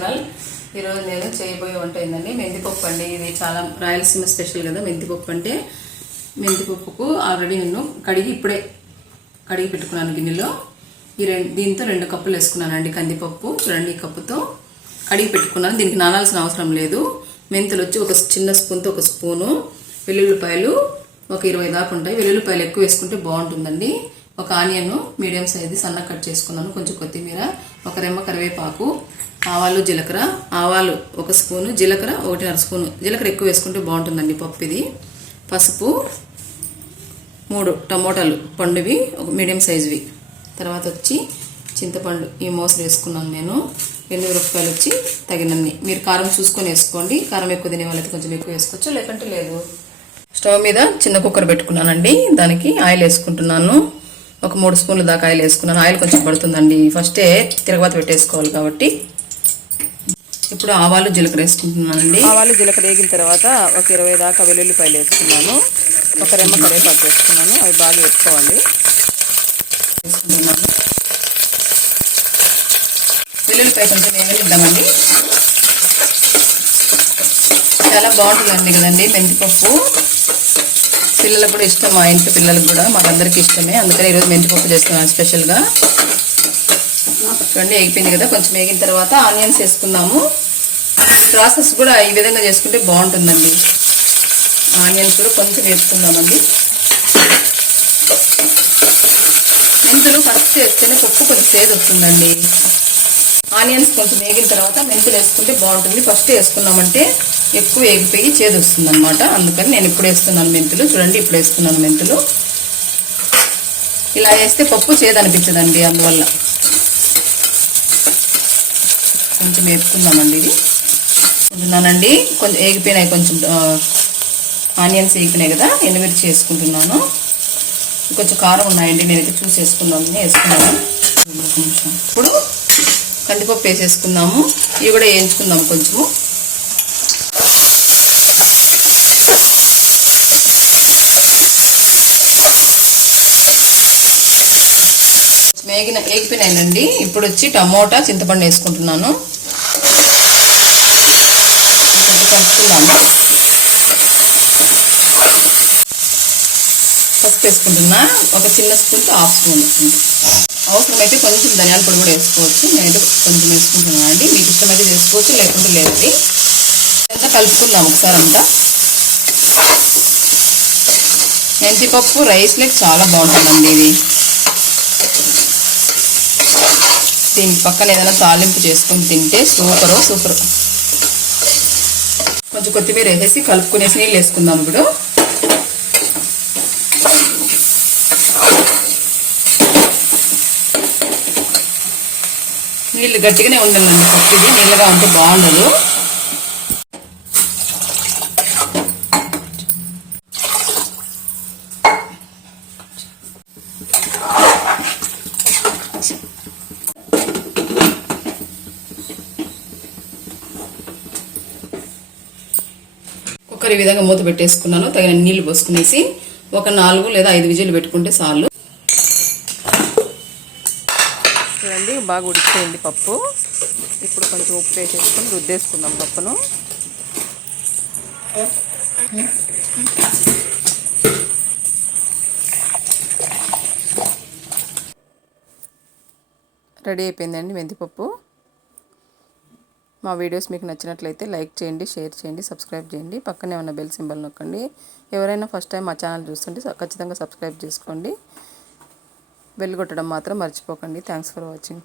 Channel. ఈరోజు నేను చేయబోయే వంట ఏంటండి మెంతిపప్పు అండి. ఇది చాలా రాయలసీమ స్పెషల్ కదా మెంతిపప్పు అంటే. మెంతిపప్పుకు ఆల్రెడీ నేను ఇప్పుడే కడిగి పెట్టుకున్నాను గిన్నెలో. దీంతో 2 కప్పులు వేసుకున్నానండి కందిపప్పు. చూడండి, ఈ కప్పుతో కడిగి పెట్టుకున్నాను. దీనికి నానాల్సిన అవసరం లేదు. మెంతులు వచ్చి ఒక చిన్న స్పూన్తో 1 స్పూను, వెల్లుల్లిపాయలు ఒక 20 దాకా ఉంటాయి. వెల్లుల్లిపాయలు ఎక్కువ వేసుకుంటే బాగుంటుందండి. ఒక ఆనియన్ మీడియం సైజు సన్నగా కట్ చేసుకున్నాను, కొంచెం కొత్తిమీర, ఒక రెమ్మ కరివేపాకు, ఆవాలు జీలకర్ర. ఆవాలు 1 స్పూను, జీలకర్ర 1.5 స్పూను. జీలకర్ర ఎక్కువ వేసుకుంటే బాగుంటుందండి పప్పు ఇది. పసుపు, 3 టమోటాలు పండువి ఒక మీడియం సైజువి. తర్వాత వచ్చి చింతపండు ఈ మోసలు వేసుకున్నాను నేను. మిరపకాయలు వచ్చి తగినన్ని. మీరు కారం చూసుకొని వేసుకోండి. కారం ఎక్కువ తినే వాళ్ళైతే కొంచెం ఎక్కువ వేసుకోవచ్చు, లేకంటే లేదు. స్టవ్ మీద చిన్న కుక్కర్ పెట్టుకున్నానండి. దానికి ఆయిల్ వేసుకుంటున్నాను. ఒక 3 స్పూన్ల దాకా ఆయిల్ వేసుకున్నాను. ఆయిల్ కొంచెం పడుతుందండి, ఫస్టే తిరగబాత పెట్టేసుకోవాలి కాబట్టి. ఇప్పుడు ఆవాలు జీలకర్ర వేసుకుంటున్నానండి. ఆవాలు జీలకర్ర వేగిన తర్వాత ఒక 20 దాకా వెల్లుల్లిపాయలు వేసుకున్నాను. ఒక రెమ్మ కరివేపాకు వేసుకున్నాను. అవి బాగా వేసుకోవాలి. వేసుకుంటున్నాను. వెల్లుల్లిపాయ కొంచెం వేగనిద్దామండి. చాలా బాగుంటుందండి కదండి మెంతిపప్పు. పిల్లలకు కూడా ఇష్టం, మా ఇంట్లో పిల్లలకు కూడా, మాకందరికీ ఇష్టమే. అందుకని ఈరోజు మెంతిపప్పు చేస్తున్నాను స్పెషల్గా. చూడండి, వేగిపోయింది కదా. కొంచెం వేగిన తర్వాత ఆనియన్స్ వేసుకున్నాము. ప్రాసెస్ కూడా ఈ విధంగా చేసుకుంటే బాగుంటుందండి. ఆనియన్స్ కూడా కొంచెం వేసుకుందామండి. మెంతులు ఫస్ట్ వేస్తేనే పప్పు కొంచెం చేదు వస్తుందండి. ఆనియన్స్ కొంచెం వేగిన తర్వాత మెంతులు వేసుకుంటే బాగుంటుంది. ఫస్ట్ వేసుకున్నామంటే ఎక్కువ వేగిపోయి చేదు వస్తుంది అనమాట. అందుకని నేను ఇప్పుడు వేస్తున్నాను మెంతులు. చూడండి, ఇప్పుడు వేస్తున్నాను మెంతులు. ఇలా వేస్తే పప్పు చేదు అనిపించదండి. అందువల్ల కొంచెం వేపుకుందామండి. ఇది ఉంటున్నానండి. కొంచెం వేగిపోయినాయి, కొంచెం ఆనియన్స్ వేగిపోయినాయి కదా. ఎండుమిర్చి వేసుకుంటున్నాను. కొంచెం కారం ఉన్నాయండి, నేనైతే చూసి వేసుకున్నాను. ఇప్పుడు కందిపప్పు వేసేసుకుందాము. ఇవి కూడా వేయించుకుందాము కొంచెము. వేగిపోయినాయండి. ఇప్పుడు వచ్చి టమోటా చింతపండు వేసుకుంటున్నాను. కలుపుకుందాము. పసుపు వేసుకుంటున్నా. ఒక చిన్న స్పూన్తో 1/2 స్పూన్. అవసరమైతే కొంచెం ధనియాల పొడి కూడా వేసుకోవచ్చు. నేనైతే కొంచెం వేసుకుంటున్నాను అండి. మీకు ఇష్టమైతే వేసుకోవచ్చు, లేకుంటే లేదండి. అంతా కలుపుకుందాం ఒకసారి అంతా. మెంతిపప్పు రైస్లోకి చాలా బాగుంటుందండి ఇది. దీనికి పక్కన ఏదైనా తాలింపు చేసుకొని తింటే సూపర్. కొంచెం కొత్తిమీర వేసేసి కలుపుకునేసి నీళ్ళు వేసుకుందాం. ఇప్పుడు నీళ్ళు గట్టిగానే ఉండాలండి పప్పు. ఇది నీళ్ళగా ఉంటే బాగుండదు. కుక్కర్ ఈ విధంగా మూత పెట్టేసుకున్నాను. తగిన నీళ్లు పోసుకునేసి ఒక 4 లేదా 5 విజిల్లు పెట్టుకుంటే చాలు. చూడండి, బాగా ఉడికిపోయింది పప్పు. ఇప్పుడు కొంచెం ఉప్పు వేసేసుకొని రుద్దేసుకుందాం పప్పును. రెడీ అయిపోయిందండి మెంతిపప్పు. మా వీడియోస్ మీకు నచ్చినట్లయితే లైక్ చేయండి, షేర్ చేయండి, సబ్స్క్రైబ్ చేయండి. పక్కనే ఉన్న బెల్ సింబల్ నొక్కండి. ఎవరైనా ఫస్ట్ టైం మా ఛానల్ చూస్తుంటే ఖచ్చితంగా సబ్స్క్రైబ్ చేసుకోండి. బెల్ కొట్టడం మాత్రం మర్చిపోకండి. Thanks for watching.